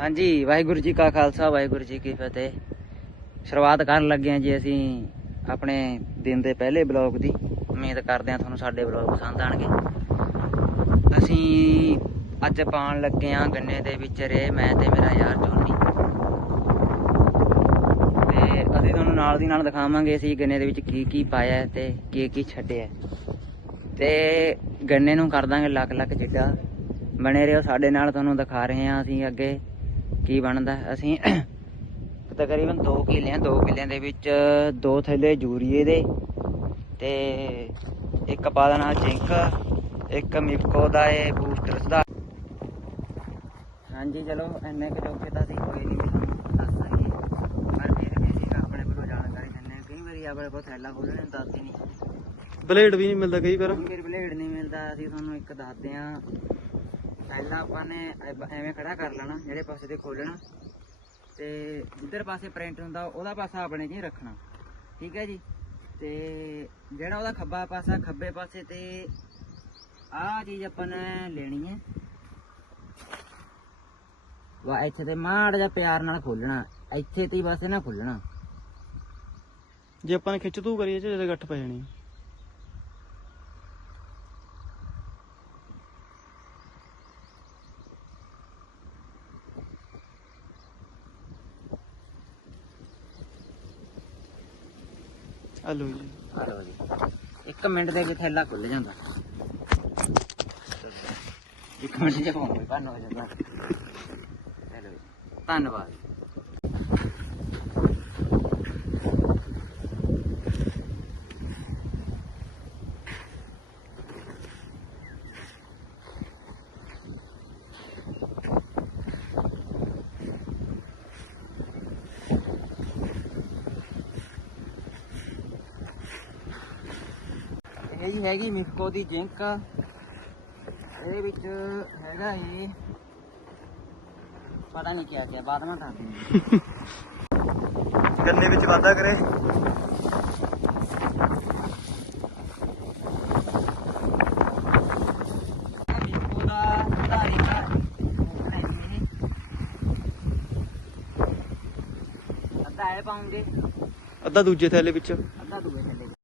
ਹਾਂਜੀ, ਵਾਹਿਗੁਰੂ ਜੀ ਕਾ ਖਾਲਸਾ, ਵਾਹਿਗੁਰੂ ਜੀ ਕੀ ਫਤਿਹ। ਸ਼ੁਰੂਆਤ ਕਰਨ ਲੱਗੇ ਹਾਂ ਜੀ ਅਸੀਂ ਆਪਣੇ ਦਿਨ ਦੇ ਪਹਿਲੇ ਬਲੌਗ ਦੀ। ਉਮੀਦ ਕਰਦੇ ਹਾਂ ਤੁਹਾਨੂੰ ਸਾਡੇ ਬਲੌਗ ਪਸੰਦ ਆਣਗੇ। ਅਸੀਂ ਅੱਜ ਪਾਉਣ ਲੱਗੇ ਹਾਂ ਗੰਨੇ ਦੇ ਵਿੱਚ ਰੇ ਮੈਂ ਤੇ ਮੇਰਾ ਯਾਰ ਜੋਨੀ। ਤੇ ਅਸੀਂ ਤੁਹਾਨੂੰ ਨਾਲ ਦੀ ਨਾਲ ਦਿਖਾਵਾਂਗੇ ਅਸੀਂ ਗੰਨੇ ਦੇ ਵਿੱਚ ਕੀ ਕੀ ਪਾਇਆ ਹੈ ਤੇ ਕੀ ਕੀ ਛੱਡਿਆ ਹੈ। ਤੇ ਗੰਨੇ ਨੂੰ ਕਰ ਦਾਂਗੇ ਲੱਖ ਲੱਖ ਜਿੱਡਾ। ਬਣੇ ਰਹੋ ਸਾਡੇ ਨਾਲ, ਤੁਹਾਨੂੰ ਦਿਖਾ ਰਹੇ ਹਾਂ ਅਸੀਂ ਅੱਗੇ। ਕੀ ਬਣਦਾ। ਅਸੀਂ ਤਕਰੀਬਨ 2 ਕਿੱਲੇ ਆ 2 ਕਿੱਲਿਆਂ ਦੇ ਵਿੱਚ ਦੋ ਥੈਲੇ ਯੂਰੀਏ ਦੇ ਤੇ ਇੱਕ ਪਾ ਦੇਣਾ ਜ਼ਿੰਕ ਇੱਕ ਮਿਪਕੋ ਦਾ ਇਹ ਬੂਸਟਰ ਦਾ। ਹਾਂਜੀ ਚਲੋ ਇੰਨੇ ਕੁ ਜੋਗੇ ਤਾਂ ਅਸੀਂ ਕੋਈ ਨਹੀਂ ਤੁਹਾਨੂੰ ਦੱਸਾਂਗੇ ਪਰ ਫਿਰ ਵੀ ਅਸੀਂ ਆਪਣੇ ਵੱਲੋਂ ਜਾਣਕਾਰੀ ਹਾਂ। ਕਈ ਵਾਰੀ ਆਪਣੇ ਕੋਲ ਥੈਲਾ ਖੋਲ੍ਹਣੇ ਨੂੰ ਦੱਸਦੇ ਨਹੀਂ। ਬਲੇਡ ਵੀ ਨਹੀਂ ਮਿਲਦਾ ਕਈ ਵਾਰ ਬਲੇਡ ਨਹੀਂ ਮਿਲਦਾ। ਅਸੀਂ ਤੁਹਾਨੂੰ ਇੱਕ ਦੱਸਦੇ ਹਾਂ। ਪਹਿਲਾਂ ਆਪਾਂ ਨੇ ਐਬ- ਐਵੇਂ ਖੜਾ ਕਰ ਲੈਣਾ, ਜਿਹੜੇ ਪਾਸੇ ਤੇ ਖੋਲਣਾ ਤੇ ਜਿੱਧਰ ਪਾਸੇ ਪ੍ਰਿੰਟ ਹੁੰਦਾ, ਉਹਦਾ ਪਾਸਾ ਆਪਣੇ ਜੀ ਰੱਖਣਾ। ਠੀਕ ਹੈ ਜੀ? ਤੇ ਜਿਹੜਾ ਉਹਦਾ ਖੱਬਾ ਪਾਸਾ, ਖੱਬੇ ਪਾਸੇ ਤੇ ਆਹ ਚੀਜ਼ ਆਪਾਂ ਨੇ ਲੈਣੀ ਹੈ। ਵਾ, ਇੱਥੇ ਤੇ ਮਾੜ ਜਿਹਾ ਪਿਆਰ ਨਾਲ ਖੋਲਣਾ ਇੱਥੇ ਤੇ ਬਸ ਨਾ ਖੋਲਣਾ ਜੇ ਆਪਾਂ ਨੇ ਖਿੱਚ ਤੂ ਕਰੀਏ ਤੇ ਗੱਠ ਪੈ ਜਾਣੀ। ਆ ਲਓ ਜੀ। ਆ ਲਓ ਜੀ। ਇੱਕ ਮਿੰਟ ਦੇ ਵਿੱਚ ਥੈਲਾ ਖੁੱਲ ਜਾਂਦਾ। ਇੱਕ ਮਿੰਟ ਚ ਹੋਣ ਬੰਨ ਹੋ ਜਾਂਦਾ। ਚਲੋ ਜੀ। ਧੰਨਵਾਦ। ਇਹ ਜੀ ਹੈਗੀ ਮਿਸਕੋ ਦੀ ਜਿੰਕ। ਇਹਦੇ ਵਿੱਚ ਹੈਗਾ ਇਹ। ਪਤਾ ਨਹੀਂ ਕਿਆ ਕਿਆ ਬਾਅਦ ਮੈਂ ਦੱਸ ਦਿੰਦੀ ਗੰਨੇ ਵਿੱਚ ਵਾਧਾ ਕਰੇ। ਮਿਸਕੋ ਦਾ ਉਧਾਰੀ ਦਾ ਬਣਾਈ ਇਹ ਅੱਧਾ ਇਹ ਪਾਉਂਗੇ ਅੱਧਾ ਦੂਜੇ ਥੈਲੇ ਵਿੱਚ।